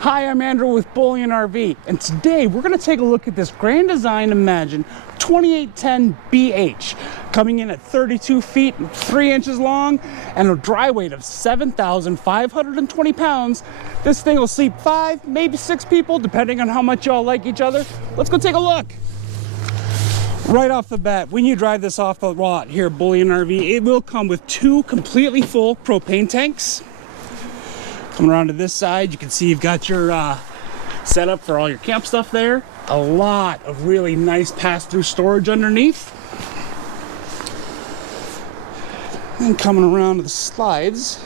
Hi, I'm Andrew with Bullion RV, and today we're going to take a look at this Grand Design Imagine 2810 BH, coming in at 32 feet, 3 inches long, and a dry weight of 7,520 pounds. This thing will sleep 5, maybe 6 people, depending on how much y'all like each other. Let's go take a look. Right off the bat, when you drive this off the lot here at Bullion RV, it will come with 2 completely full propane tanks. Coming around to this side, you can see you've got your setup for all your camp stuff there. A lot of really nice pass-through storage underneath. And coming around to the slides,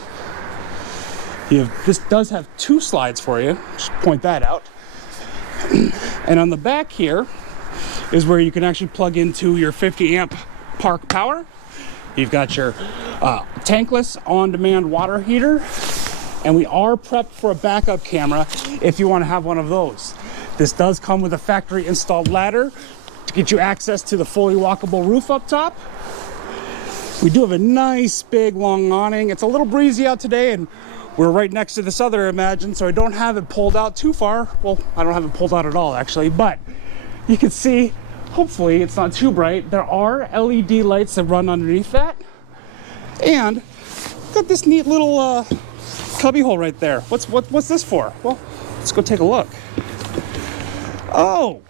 this does have 2 slides for you. Just point that out. And on the back here is where you can actually plug into your 50 amp park power. You've got your tankless on-demand water heater. And we are prepped for a backup camera if you want to have one of those. This does come with a factory installed ladder to get you access to the fully walkable roof up top. We do have a nice big long awning. It's a little breezy out today and we're right next to this other Imagine, so I don't have it pulled out too far. Well, I don't have it pulled out at all actually, but you can see, hopefully it's not too bright, there are LED lights that run underneath that. And got this neat little cubby hole right there. What's this for? Well, let's go take a look. Oh,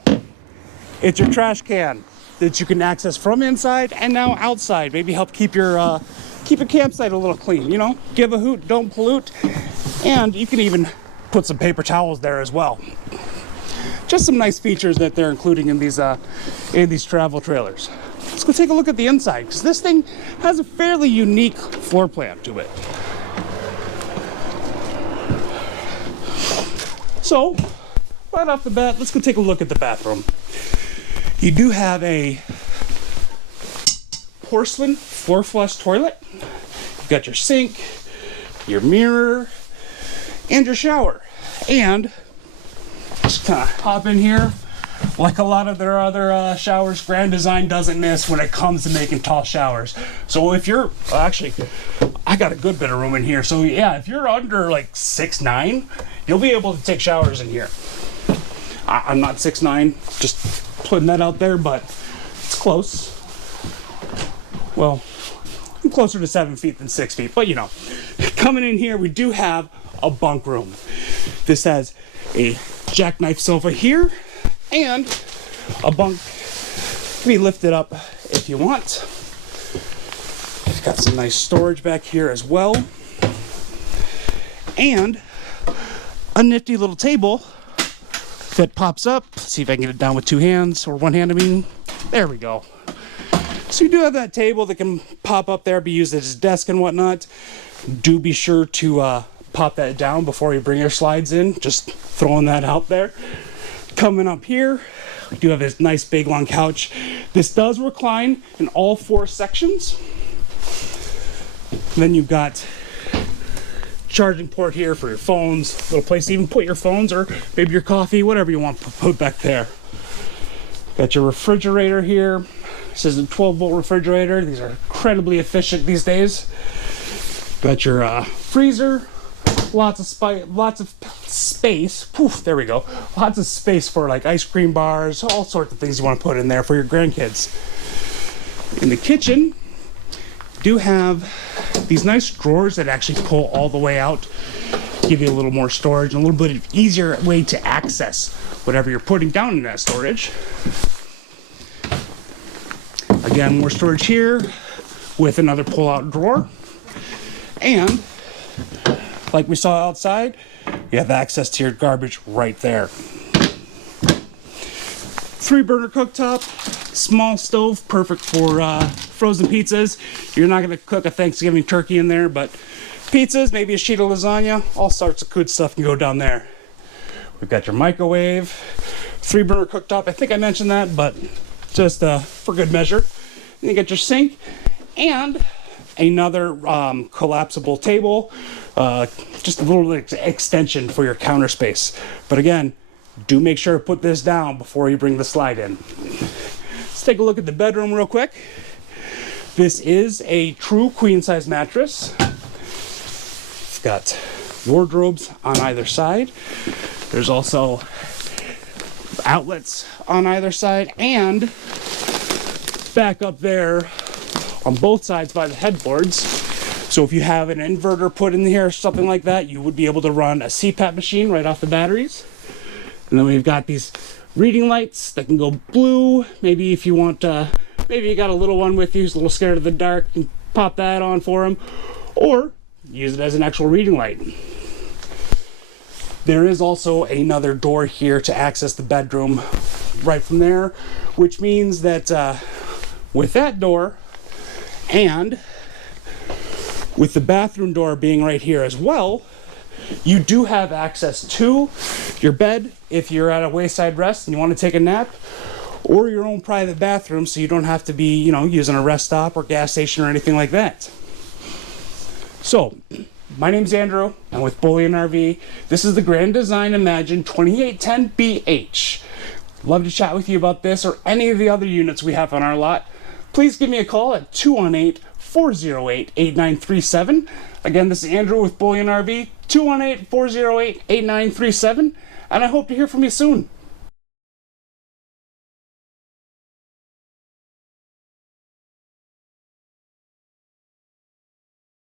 it's your trash can that you can access from inside and now outside. Maybe help keep your campsite a little clean, you know, give a hoot, don't pollute. And you can even put some paper towels there as well. Just some nice features that they're including in these travel trailers. Let's go take a look at the inside, because this thing has a fairly unique floor plan to it. So, right off the bat, let's go take a look at the bathroom. You do have a porcelain floor flush toilet. You've got your sink, your mirror, and your shower. And just kind of hop in here. Like a lot of their other showers, Grand Design doesn't miss when it comes to making tall showers. So if you're, actually, I got a good bit of room in here. So yeah, if you're under like 6'9", you'll be able to take showers in here. I'm not 6'9", just putting that out there, but it's close. Well, I'm closer to 7 feet than 6 feet, but you know. Coming in here, we do have a bunk room. This has a jackknife sofa here, and a bunk can be lifted up if you want. Got some nice storage back here as well. And a nifty little table that pops up. Let's see if I can get it down with 2 hands, or 1 hand, I mean. There we go. So you do have that table that can pop up there, be used as a desk and whatnot. Do be sure to pop that down before you bring your slides in. Just throwing that out there. Coming up here, we do have this nice big long couch. This does recline in all 4 sections. And then you've got charging port here for your phones, little place to even put your phones or maybe your coffee, whatever you want to put back there. Got your refrigerator here. This is a 12-volt refrigerator. These are incredibly efficient these days. Got your freezer. Lots of space. Poof, there we go. Lots of space for like ice cream bars, all sorts of things you want to put in there for your grandkids. In the kitchen, you do have these nice drawers that actually pull all the way out, give you a little more storage and a little bit easier way to access whatever you're putting down in that storage. Again, more storage here with another pull-out drawer. And like we saw outside, you have access to your garbage right there. 3-burner cooktop, small stove, perfect for frozen pizzas. You're not gonna cook a Thanksgiving turkey in there, but pizzas, maybe a sheet of lasagna, all sorts of good stuff can go down there. We've got your microwave, 3-burner cooktop. I think I mentioned that, but just for good measure. And you got your sink and another collapsible table. Just a little extension for your counter space. But again, do make sure to put this down before you bring the slide in. Let's take a look at the bedroom real quick. This is a true queen size mattress. It's got wardrobes on either side. There's also outlets on either side, and back up there on both sides by the headboards. So if you have an inverter put in here or something like that, you would be able to run a CPAP machine right off the batteries. And then we've got these reading lights that can go blue. Maybe if you want, maybe you got a little one with you who's a little scared of the dark, and pop that on for him, or use it as an actual reading light. There is also another door here to access the bedroom right from there, which means that with that door and with the bathroom door being right here as well, you do have access to your bed if you're at a wayside rest and you want to take a nap, or your own private bathroom so you don't have to be, you know, using a rest stop or gas station or anything like that. So, my name's Andrew. I'm with Bullion RV. This is the Grand Design Imagine 2810BH. Love to chat with you about this or any of the other units we have on our lot. Please give me a call at 218-408-8937. Again, this is Andrew with Bullion RV, 218-408-8937, and I hope to hear from you soon.